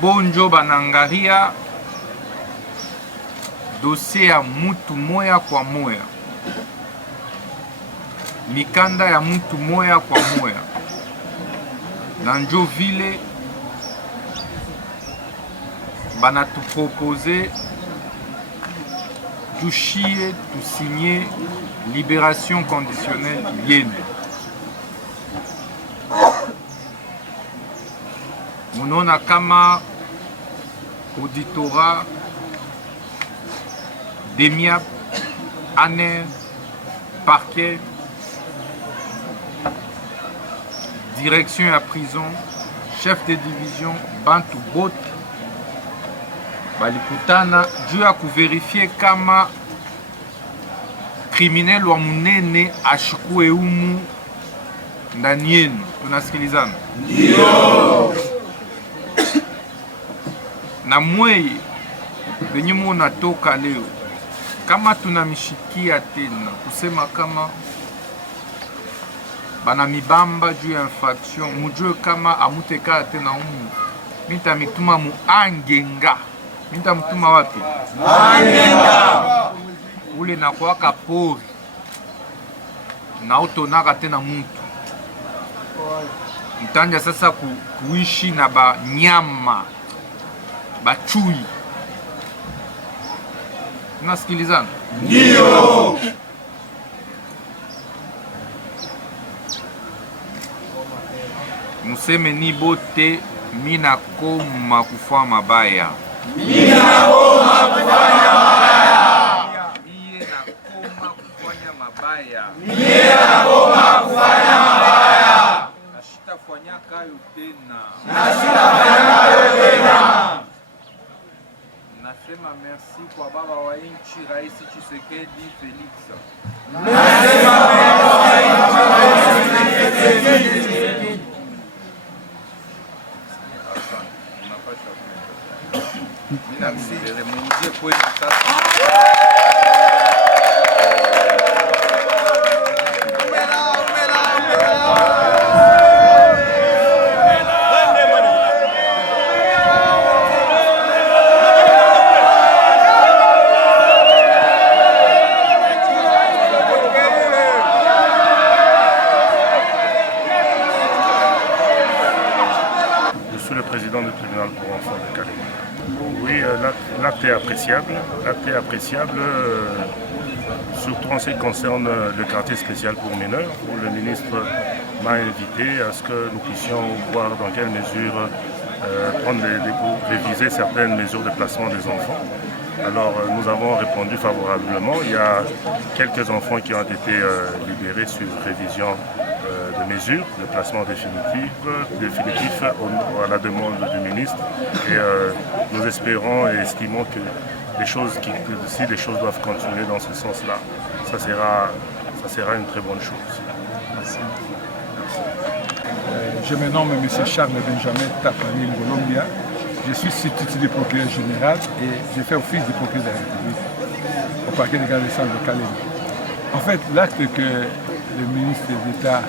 bonjo banangaria dossier ya mutu moya kwa moya, mikanda ya mutu moya kwa moya, na njo vile banatupropose tushie tusigner libération conditionnelle yenu. Munona kama auditorat DEMIAP, ANER, parquet, direction à prison, chef de division, bantu bot balikutana juu ya kuverifier kama criminel wa munene ashikue umu ndani yenu. Tunasikilizana? Ndio. Na mweye venye munatoka leo, kama tunamishikia tena kusema kama bana mibamba juu ya infraction, mujue kama amuteka tena umu, minta mituma mu Angenga. Minta mtuma wapi? Angenga. Ule na kwaka pori na utonaka tena mutu. Mtanja sasa kuishi na banyama bachui. Unasikilizana? Ndio. Museme ni bote mina koma kufanya mabaya. Mina koma kufanya mabaya. Mie na koma kufanya mabaya. Mie na koma kufanya mabaya. Nashitafanya kayo tena. Nashitafanya kayo tena. Nasema merci kwa baba wa nchi Rais Tshisekedi Felix. Nasema merci kwa baba wa nchi Rais Tshisekedi. Mina msere mwenye kweli sasa. Président du tribunal pour enfants de Calais. Oui, l'acte est appréciable. L'acte est appréciable, surtout en ce qui concerne le quartier spécial pour mineurs, où le ministre m'a invité à ce que nous puissions voir dans quelle mesure réviser certaines mesures de placement des enfants. Alors nous avons répondu favorablement. Il y a quelques enfants qui ont été libérés sur révision de mesures de placement définitif à la demande du ministre. Et nous espérons et estimons que si les choses doivent continuer dans ce sens-là, ça sera une très bonne chose. Merci. Je me nomme M. Charles Benjamin Tapani Ngolombia. Je suis substitut du procureur général et j'ai fait office du procureur de la République au parquet de garde des Centres de Calais. En fait, l'acte que le ministre d'État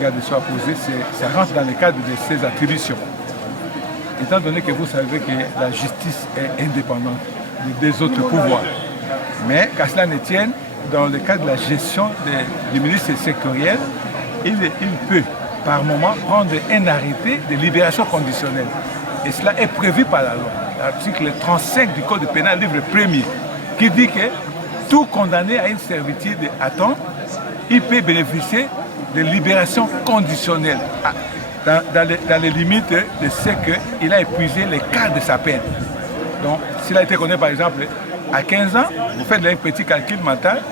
garde des Sceaux a posé, ça rentre dans le cadre de ses attributions. Étant donné que vous savez que la justice est indépendante des autres pouvoirs. Mais qu'à cela ne tienne, dans le cadre de la gestion du ministre sectoriel, il peut par moment prendre un arrêté de libération conditionnelle. Et cela est prévu par la loi. L'article 35 du Code pénal, livre 1er, qui dit que tout condamné à une servitude à temps, il peut bénéficier de libération conditionnelle dans les limites de ce qu'il a épuisé les cas de sa peine. Donc, s'il a été condamné par exemple à 15 ans, vous faites un petit calcul mental,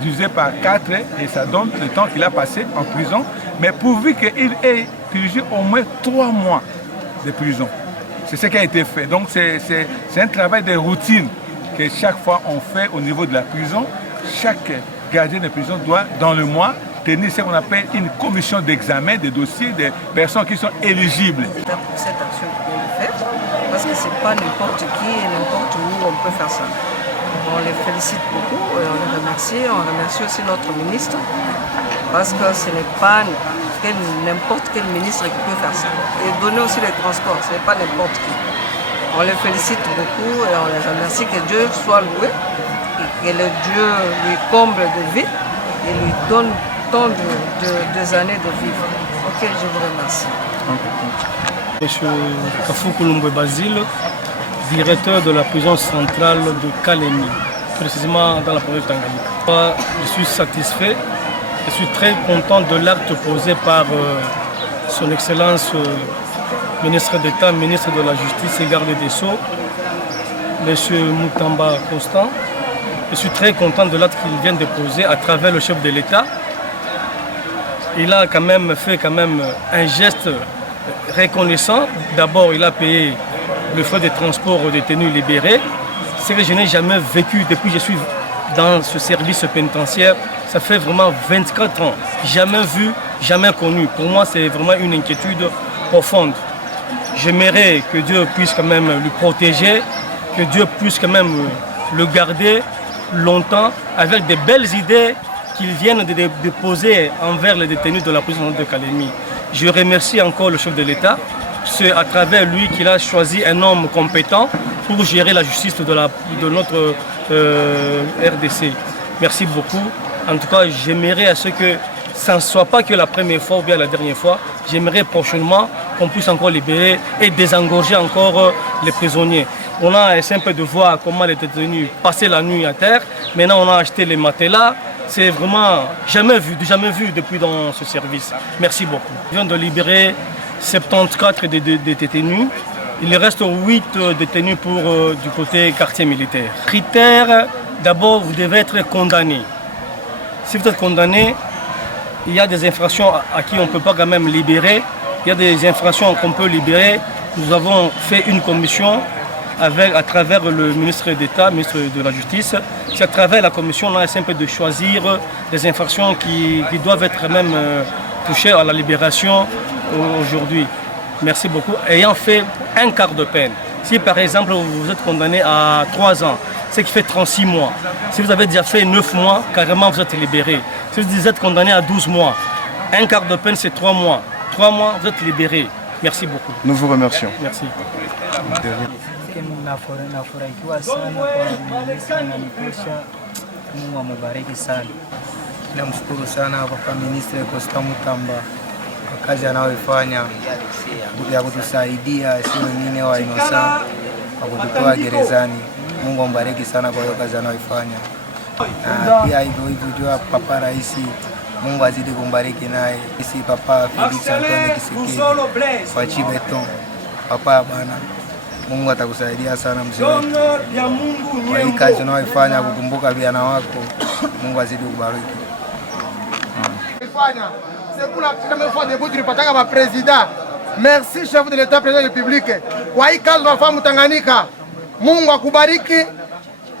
divisé par 4 et ça donne le temps qu'il a passé en prison, mais pourvu qu'il ait purgé au moins 3 mois de prison. C'est ce qui a été fait. Donc c'est un travail de routine que chaque fois on fait au niveau de la prison. Chaque gardien de prison doit, dans le mois, tenir ce qu'on appelle une commission d'examen des dossiers des personnes qui sont éligibles. Pour cette action qui vient de faire, parce que ce n'est pas n'importe qui et n'importe où on peut faire ça. On les félicite beaucoup, on les remercie, on remercie aussi notre ministre, parce que ce n'est pas n'importe quel ministre qui peut faire ça. Et donner aussi les transports, ce n'est pas n'importe qui. On les félicite beaucoup et on les remercie. Que Dieu soit loué et que le Dieu lui comble de vie et lui donne tant de années de vivre. Ok, je vous remercie. Monsieur Kafou Kouloumbé Basile, directeur de la prison centrale de Kalemi, précisément dans la province de Tanganyika. Je suis satisfait, je suis très content de l'acte posé par son Excellence ministre d'État, ministre de la Justice et garde des Sceaux, Monsieur Moutamba Constant. Je suis très content de l'acte qu'il vient de poser à travers le chef de l'État. Il a quand même fait un geste reconnaissant. D'abord, il a payé le frais de transport aux détenus libérés. Ce que je n'ai jamais vécu depuis que je suis dans ce service pénitentiaire. Ça fait vraiment 24 ans. Jamais vu, jamais connu. Pour moi, c'est vraiment une inquiétude profonde. J'aimerais que Dieu puisse quand même le protéger, que Dieu puisse quand même le garder longtemps avec des belles idées qu'il vienne de poser envers les détenus de la prison de Kalemi. Je remercie encore le chef de l'État. C'est à travers lui qu'il a choisi un homme compétent pour gérer la justice de notre RDC. Merci beaucoup. En tout cas, j'aimerais à ce que ça ne soit pas que la première fois ou bien la dernière fois. J'aimerais prochainement qu'on puisse encore libérer et désengorger encore les prisonniers. On a essayé un peu de voir comment les détenus passaient la nuit à terre. Maintenant, on a acheté les matelas. C'est vraiment jamais vu depuis dans ce service. Merci beaucoup. On vient de libérer 74 détenus. Il reste 8 détenus du côté quartier militaire. Critère, d'abord, vous devez être condamné. Si vous êtes condamné, il y a des infractions à qui on ne peut pas quand même libérer. Il y a des infractions qu'on peut libérer. Nous avons fait une commission à travers le ministre d'État, ministre de la Justice. C'est à travers la commission, on a essayé un peu de choisir des infractions qui doivent être même touchées à la libération aujourd'hui. Merci beaucoup. Ayant fait un quart de peine, si par exemple vous êtes condamné à 3 ans, ce qui fait 36 mois. Si vous avez déjà fait 9 mois, carrément vous êtes libéré. Si vous êtes condamné à 12 mois, un quart de peine c'est 3 mois. 3 mois, vous êtes libéré. Merci beaucoup. Nous vous remercions. Merci. Nafurahikiwa sana kwa ministri ananitosha. Mungu amubariki sana. Namshukuru sana kwa ministri Constant Mutamba kwa kazi anayoifanya ya kutusaidia si wengine wa Innocent kwa kututoa gerezani. Mungu ambariki sana kwa hiyo kazi anayoifanya. Na pia hivyo jua Papa Rais, Mungu azidi kumbariki naye. Sisi Papa Felix Antoine Tshisekedi kwa Chibeton. Papa bana, Mungu atakusaidia sana mzee wetu. Kwa hii kazi unayoifanya kukumbuka vijana wako, Mungu azidi kubariki. C'est pour la première fois debout du pataka ma président. Merci chef de l'État, président de la République. Kwa hii kazi unafanya Tanganyika. Mungu akubariki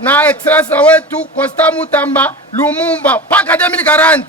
na excellence wetu Constant Mutamba Lumumba paka 2040.